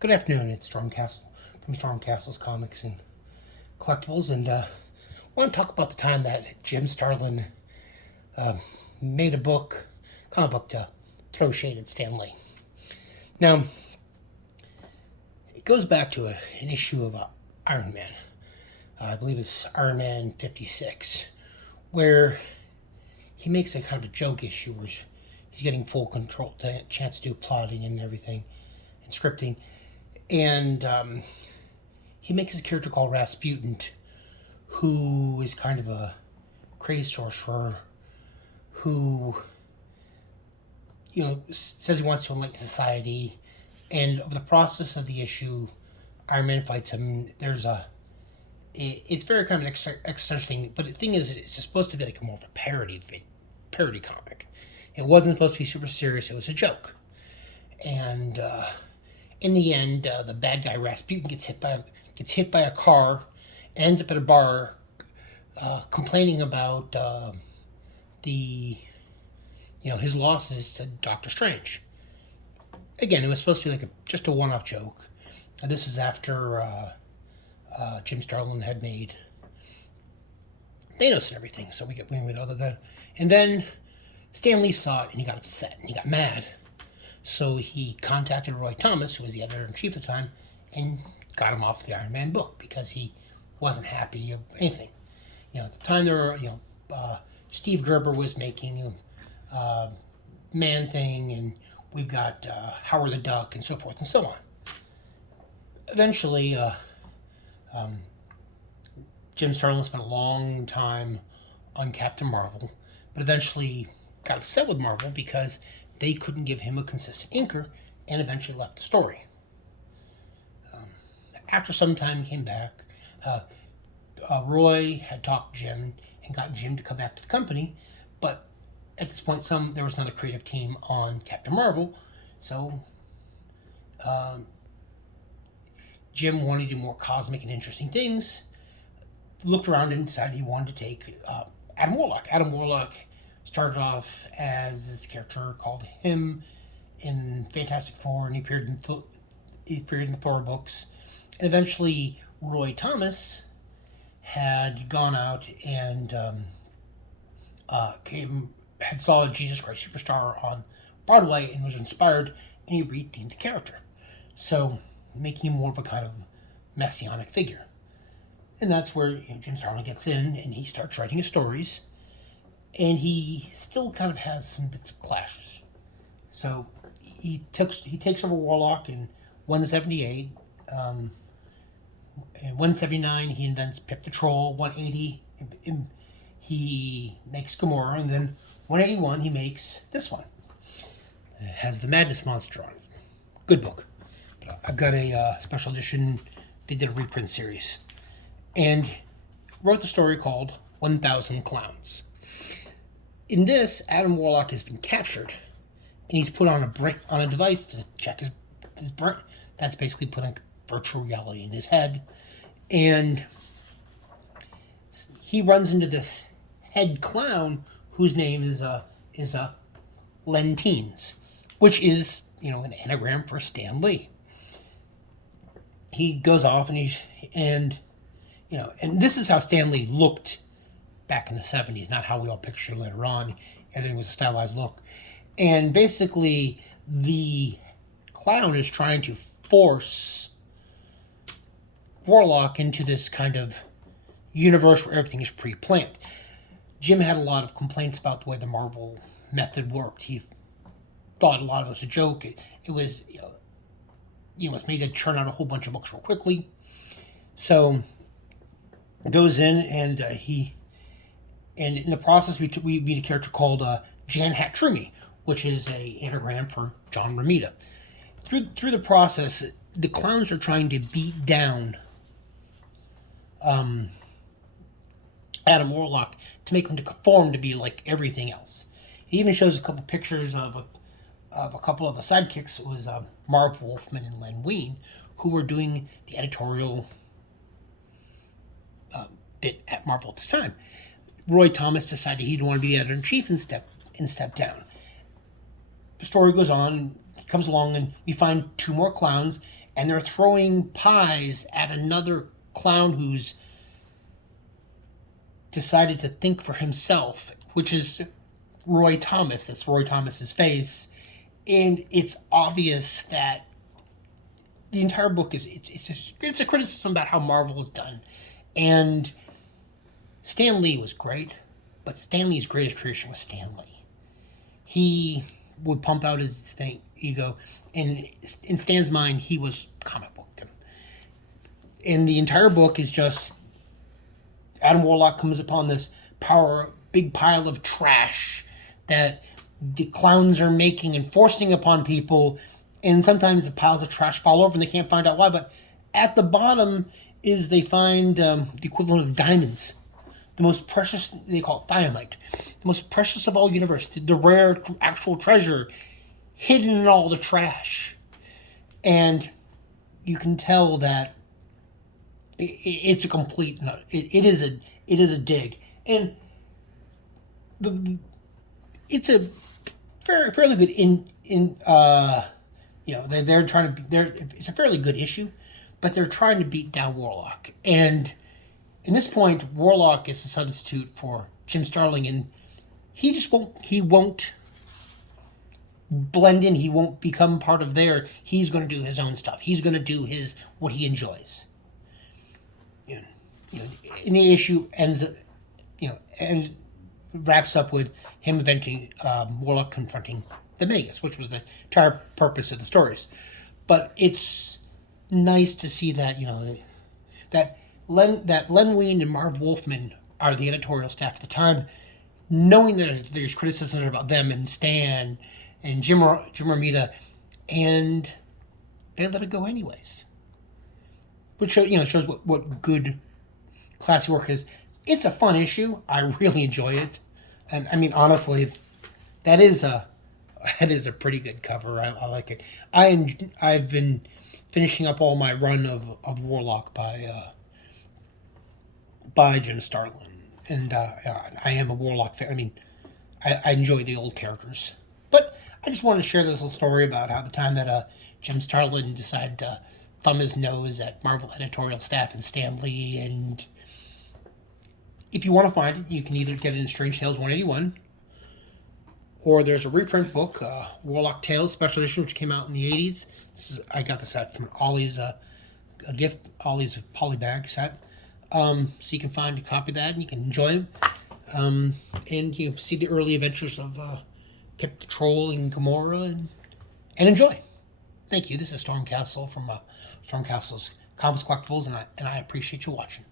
Good afternoon, it's Storm Castle from Storm Castle's Comics and Collectibles, and I want to talk about the time that Jim Starlin uh, made a comic book to throw shade at Stan Lee. Now, it goes back to an issue of Iron Man. I believe it's Iron Man 56, where he makes a kind of a joke issue where he's getting full control, the chance to do plotting and everything, and scripting, and he makes a character called Rasputin, who is kind of a crazed sorcerer who, says he wants to enlighten society. And over the process of the issue, Iron Man fights him. It's very kind of an existential thing, but the thing is, it's supposed to be like more of a parody comic. It wasn't supposed to be super serious. It was a joke, and in the end, the bad guy Rasputin gets hit by a car, and ends up at a bar, complaining about the his losses to Doctor Strange. Again, it was supposed to be like just a one-off joke. This is after Jim Starlin had made Thanos and everything, so we all of that. And then Stan Lee saw it and he got upset and he got mad. So he contacted Roy Thomas, who was the editor-in-chief at the time, and got him off the Iron Man book because he wasn't happy of anything. At the time there were, Steve Gerber was making Man Thing, and we've got Howard the Duck, and so forth and so on. Eventually, Jim Starlin spent a long time on Captain Marvel, but eventually got upset with Marvel because they couldn't give him a consistent inker, and eventually left the story. After some time, he came back. Roy had talked to Jim and got Jim to come back to the company, but at this point, there was another creative team on Captain Marvel, so Jim wanted to do more cosmic and interesting things. Looked around and decided he wanted to take Adam Warlock. Adam Warlock started off as this character called him in Fantastic Four, and he appeared in the Thor books. And eventually, Roy Thomas had gone out and had saw Jesus Christ Superstar on Broadway and was inspired, and he rethemed the character, so making him more of a kind of messianic figure. And that's where Jim Starlin gets in and he starts writing his stories. And he still kind of has some bits of clashes. So he takes over Warlock in 178. In 179, he invents Pip the Troll. 180, he makes Gamora. And then 181, he makes this one. It has the Madness Monster on it. Good book. But I've got a special edition. They did a reprint series. And wrote the story called 1,000 Clowns. In this, Adam Warlock has been captured, and he's put on a device to check his brain. That's basically putting virtual reality in his head, and he runs into this head clown whose name is Lentines, which is an anagram for Stan Lee. He goes off and this is how Stan Lee looked back in the 70s, not how we all picture later on. Everything was a stylized look. And basically, the clown is trying to force Warlock into this kind of universe where everything is pre-planned. Jim had a lot of complaints about the way the Marvel method worked. He thought a lot of it was a joke. It was, it's made to churn out a whole bunch of books real quickly. So goes in and and in the process, we meet a character called Jan Hat Trumi, which is a anagram for John Romita. Through the process, the clowns are trying to beat down Adam Warlock to make him to conform to be like everything else. He even shows a couple pictures of a couple of the sidekicks. It was Marv Wolfman and Len Wein, who were doing the editorial bit at Marvel at this time. Roy Thomas decided he'd want to be the editor-in-chief and step down. The story goes on. He comes along and we find two more clowns, and they're throwing pies at another clown who's decided to think for himself, which is Roy Thomas. That's Roy Thomas's face, and it's obvious that the entire book is it's a criticism about how Marvel is done, and Stan Lee was great, but Stan Lee's greatest creation was Stan Lee. He would pump out his ego, and in Stan's mind, he was comic booked him. And the entire book is just Adam Warlock comes upon this big pile of trash that the clowns are making and forcing upon people, and sometimes the piles of trash fall over and they can't find out why, but at the bottom is they find the equivalent of diamonds, the most precious, they call it dynamite, the most precious of all universe, the rare actual treasure hidden in all the trash. And you can tell that it's a complete, it is a dig, and it's a fairly good they're trying to it's a fairly good issue, but they're trying to beat down Warlock. And in this point, Warlock is a substitute for Jim Starlin, and he won't blend in. He won't become part of their. He's going to do his own stuff. He's going to do what he enjoys. And the issue ends, and wraps up with him eventually Warlock confronting the Magus, which was the entire purpose of the stories. But it's nice to see that that Len Wein and Marv Wolfman are the editorial staff at the time, knowing that there's criticism about them and Stan and Jim Romita, and they let it go anyways. Which shows what good classy work is. It's a fun issue. I really enjoy it, and I mean honestly, that is a pretty good cover. I like it. I've been finishing up all my run of Warlock by Jim Starlin, and I am a Warlock fan. I mean, I enjoy the old characters, but I just wanted to share this little story about how the time that Jim Starlin decided to thumb his nose at Marvel editorial staff and Stan Lee. And if you want to find it, you can either get it in Strange Tales 181, or there's a reprint book, Warlock Tales Special Edition, which came out in the 80s. I got the set from Ollie's a gift, Ollie's polybag set. So you can find a copy of that and you can enjoy them. And you see the early adventures of Pip the Troll and Gamora, and enjoy. Thank you. This is Stormcastle from Stormcastle's Comics Collectibles, and I appreciate you watching.